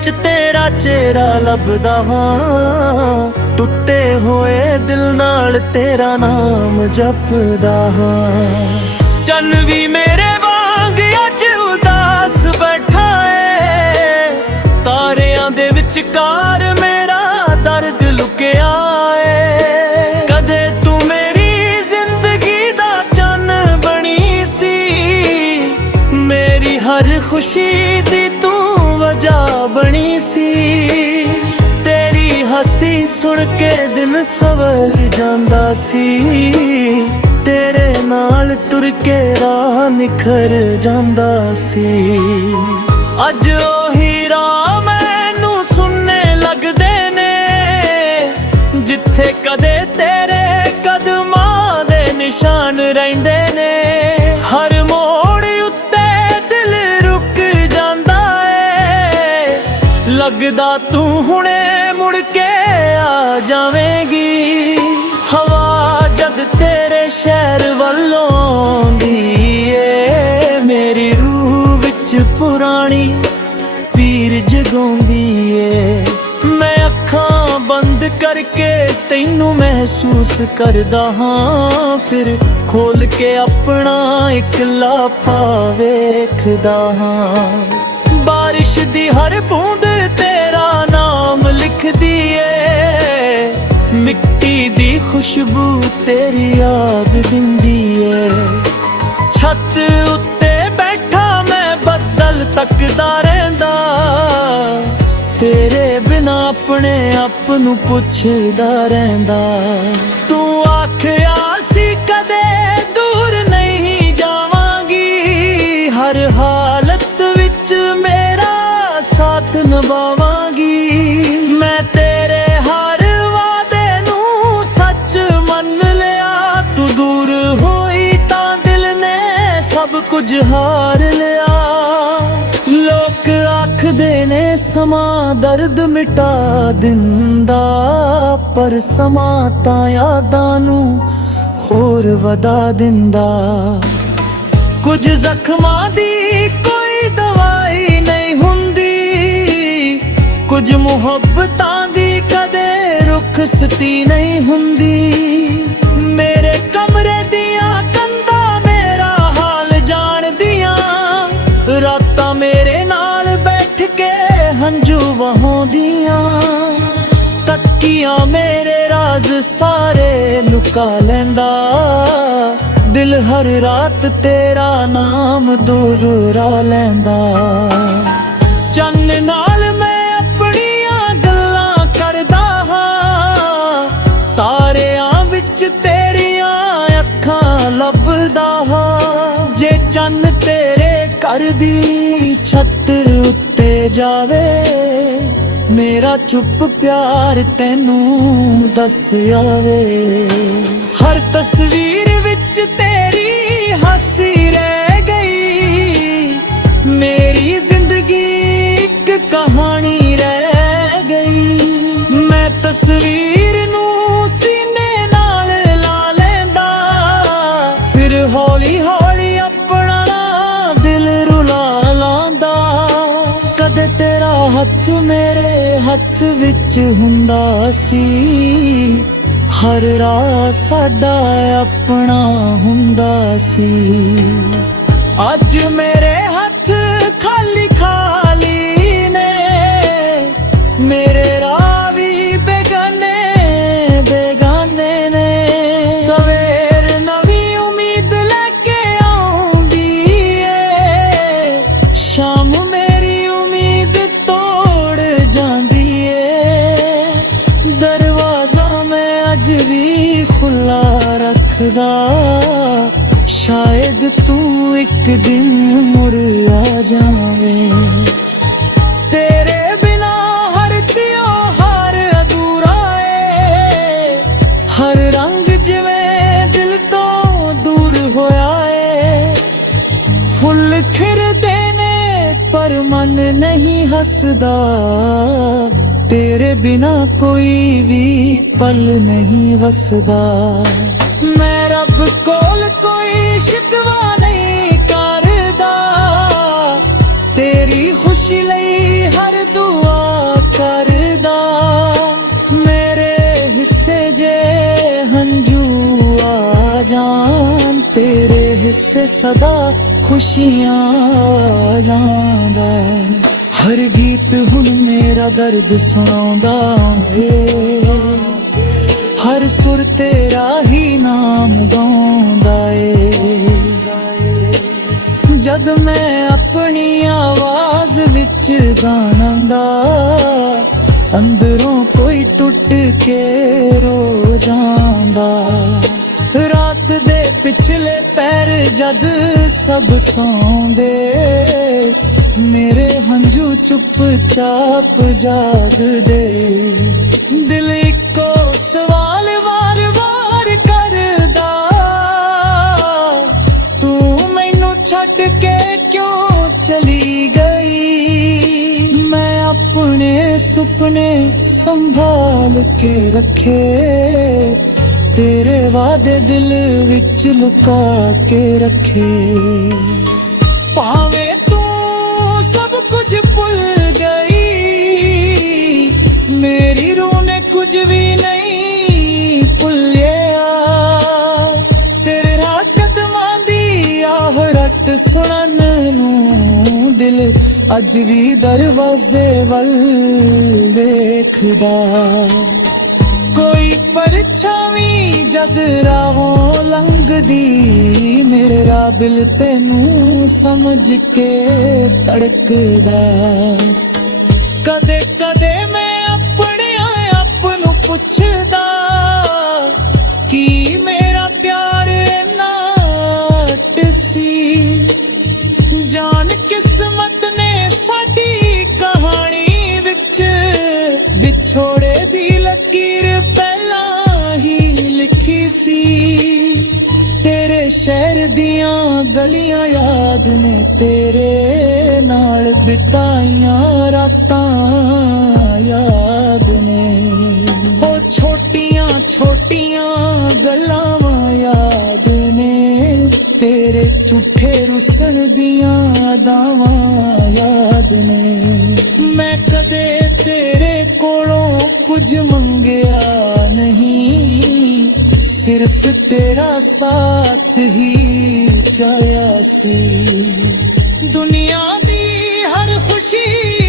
विच तेरा चेहरा लभदा हां, टुटे होए दिल नाल तेरा नाम जपदा हां। चन भी मेरे वांग अज उदास बैठा है, तारियां दे विचकार मेरा दर्द लुकिया है। कदे तू मेरी जिंदगी दा चन बनी सी, मेरी हर खुशी दी तू वजह बनी सी। तेरी हसी सुन के दिन सवर जांदा सी, तेरे नाल तुर के राह निखर जांदा सी। अज ओही राह मैनू सुनने लगदे ने, जिथे कदे तेरे कदमां दे निशान रहिंदे ने। हर मोड़ उत्ते दिल रुक जांदा है, लगदा तू हुणे मुड़ के आ जावेंगी। हवा जद तेरे शहर वल्लों आउंदी ए, मेरी रूह विच पुरानी पीर जगाउंदी ए। मैं अखां बंद करके तैनू महसूस करदा हां, फिर खोल के अपना एक लापा वेखदा हां। बारिश दी हर बूंद तेरा नाम लिखदी ए, मिट्टी दी खुशबू तेरी याद दिंदी ए। छत उत्ते बैठा मैं बदल तकदा रहिंदा, तेरे बिना अपने आप नू पुछदा रहिंदा। तू आखिया सी कदे दूर नहीं जावांगी, हर हालत विच मेरा साथ निभावांगी। मैं तेरे हर वादे नू सच मन लिया, तू दूर होई तां दिल ने सब कुछ हार लिया। लोक आखदे ने समा दर्द मिटा दिंदा, पर समा तां यादां नू होर वधा दिंदा। कुछ जख्मां दी कोई दवाई नहीं हुंदी, कुछ मुहब्बतां दी कदे रुखसती नहीं हुंदी। मेरे कमरे दियां कंधां मेरा हाल जान दियां, रातां मेरे नाल बैठ के हंजू वहांदियां। तकियां मेरे राज सारे लुका लैंदा, दिल हर रात तेरा नाम दोहरा लैंदा। चन्न नाल मैं अपनियां गल्लां करदा हां, तारियां विच तेरियां अखां लभदा हां। जे चन्न तेरे घर दी छत उत्ते जावे, मेरा चुप प्यार तैनू दस आवे। हर तस्वीर विच तेरी हंसी रह गई, मेरी जिंदगी एक कहानी रह गई। मैं तस्वीर नू सीने नाल ला लैंदा, फिर हौली हौली अपना दिल रुला लांदा। कदे तेरा हथ मेरे हथ विच हुंदा सी, हर राह साडा अपना हुंदा सी। अज मेरे हथ खाली खाली ने, मेरे राह भी बेगाने बेगाने ने। सवेर नवी उम्मीद लेके आउंदी ए, शाम मेरी उम्मीद तोड़ जांदी ए। दरवाजा मैं अज भी खुला रखदा, शायद तू एक दिन मुड़ आ जावे। तेरे बिना हर त्योहार अधूरा है, हर रंग जिवें दिल तो दूर होया है। फुल खिरदे ने पर मन नहीं हसदा, तेरे बिना कोई भी पल नहीं वसदा। मैं रब कोल कोई शिकवा नहीं करदा, तेरी खुशी लई हर दुआ ਹਿੱਸੇ ਸਦਾ ਖੁਸ਼ੀਆਂ ਜਾਂਦਾ। ਹਰ ਗੀਤ ਹੁਣ ਮੇਰਾ ਦਰਦ ਸੁਣਾਉਂਦਾ ਏ, ਹਰ ਸੁਰ ਤੇਰਾ ਹੀ ਨਾਮ ਗਾਉਂਦਾ ਏ। ਜਦ ਮੈਂ ਆਪਣੀ ਆਵਾਜ਼ ਵਿੱਚ ਗਾਉਂਦਾ, ਅੰਦਰੋਂ ਕੋਈ ਟੁੱਟ ਕੇ ਰੋ ਜਾਂਦਾ। ਰਾਤ ਦੇ ਪਿਛਲੇ ਪਹਿਰ ਜਦ ਸਭ ਸੌਂਦੇ, ਮੇਰੇ ਹੰਝੂ ਚੁੱਪ-ਚਾਪ ਜਾਗਦੇ। ਦਿਲ ਇੱਕੋ ਸਵਾਲ ਵਾਰ-ਵਾਰ ਕਰਦਾ, ਤੂੰ ਮੈਨੂੰ ਛੱਡ ਕੇ ਕਿਉਂ ਚਲੀ ਗਈ। ਮੈਂ ਆਪਣੇ ਸੁਪਨੇ ਸੰਭਾਲ ਕੇ ਰੱਖੇ, ਤੇਰੇ ਵਾਅਦੇ ਦਿਲ ਵਿੱਚ ਲੁਕਾ ਕੇ ਰੱਖੇ। ਭਾਵੇਂ ਤੂੰ ਸਭ ਕੁਝ ਭੁੱਲ ਗਈ, ਮੇਰੀ ਰੂਹ ਨੇ ਕੁਝ ਵੀ ਨਹੀਂ ਭੁੱਲਿਆ। ਤੇਰੇ ਰਾਹ ਕਦਮਾਂ ਦੀ ਆਹਟ ਸੁਣਨ ਨੂੰ ਦਿਲ ਅੱਜ ਵੀ ਦਰਵਾਜ਼ੇ ਵੱਲ ਵੇਖਦਾ। ਕੋਈ ਪਰਛਾਵੀਂ ਜਦ ਰਾਹੋਂ ਲੰਘਦੀ, ਮੇਰੇ ਰਾਹ ਦਿਲ ਤੈਨੂੰ ਸਮਝ ਕੇ ਧੜਕਦਾ। ਕਦੇ ਕਦੇ ਮੈਂ ਆਪਣੇ ਆਪ ਨੂੰ ਪੁੱਛਦਾ, ਕੀ ਮੇਰਾ ਪਿਆਰ ਇੰਨਾ ਅੱਟ ਸੀ। ਜਾਨ ਕਿਸਮਤ ਨੇ ਸਾਡੀ ਕਹਾਣੀ ਵਿੱਚ ਵਿਛੋੜੇ ਦੀ ਲਕੀਰ ਪਹਿਲਾਂ ਹੀ ਲਿਖੀ ਸੀ। ਤੇਰੇ ਸ਼ਹਿਰ ਦੀਆਂ ਗਲੀਆਂ ਯਾਦ ਨੇ, ਤੇਰੇ ਨਾਲ ਬਿਤਾਈਆਂ ਰਾਤਾਂ ਯਾਦ ਨੇ। ਉਹ ਛੋਟੀਆਂ ਛੋਟੀਆਂ ਗੱਲਾਂ ਯਾਦ ਨੇ, ਤੇਰੇ ਝੂਠੇ ਰੁੱਸਣ ਦੀਆਂ ਅਦਾਵਾਂ ਯਾਦ ਨੇ। ਮੈਂ ਕਦੇ ਤੇਰੇ ਕੋਲੋਂ ਕੁਝ ਮੰਗਿਆ ਨਹੀਂ, ਸਿਰਫ ਤੇਰਾ ਸਾਥ ਹੀ ਚਾਹਿਆ ਸੀ। ਦੁਨੀਆ ਦੀ ਹਰ ਖੁਸ਼ੀ